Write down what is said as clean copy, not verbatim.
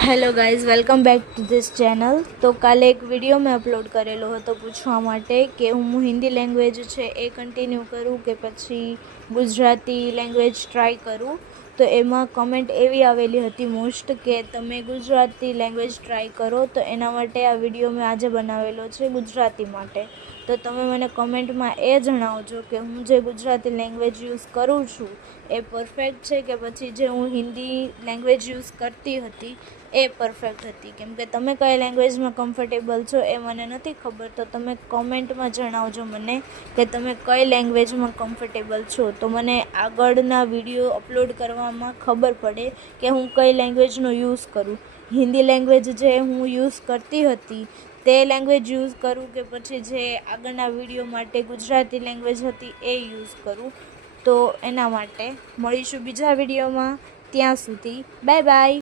Hello guys, welcome back to this channel. તો કાલે એક વિડીયો મેં અપલોડ કરેલો હતો પૂછવા માટે કે હું હિન્દી લેંગ્વેજ છે એ કન્ટિન્યુ કરું કે પછી ગુજરાતી લેંગ્વેજ ટ્રાય કરું. તો એમાં કમેન્ટ એવી આવેલી હતી મોસ્ટ કે તમે ગુજરાતી લેંગ્વેજ ટ્રાય કરો, તો એના માટે આ વિડીયો મેં આજે બનાવેલો છે ગુજરાતી માટે. તો તમે મને કમેન્ટમાં એ જણાવજો કે હું જે ગુજરાતી લેંગ્વેજ યુઝ કરું છું એ પરફેક્ટ છે કે પછી જે હું હિન્દી લેંગ્વેજ યુઝ કરતી હતી એ પરફેક્ટ હતી. કેમ કે તમે કઈ લેંગ્વેજમાં કમ્ફર્ટેબલ છો એ મને નથી ખબર, તો તમે કોમેન્ટમાં જણાવજો મને કે તમે કઈ લેંગ્વેજમાં કમ્ફર્ટેબલ છો, તો મને આગળના વિડીયો અપલોડ કરવામાં ખબર પડે કે હું કઈ લેંગ્વેજનો યુઝ કરું. હિન્દી લેંગ્વેજ જે હું યુઝ કરતી હતી તે લેંગ્વેજ યુઝ કરું કે પછી જે આગળના વિડીયો માટે ગુજરાતી લેંગ્વેજ હતી એ યુઝ કરું. તો એના માટે મળીશું બીજા વિડીયોમાં. ત્યાં સુધી બાય બાય.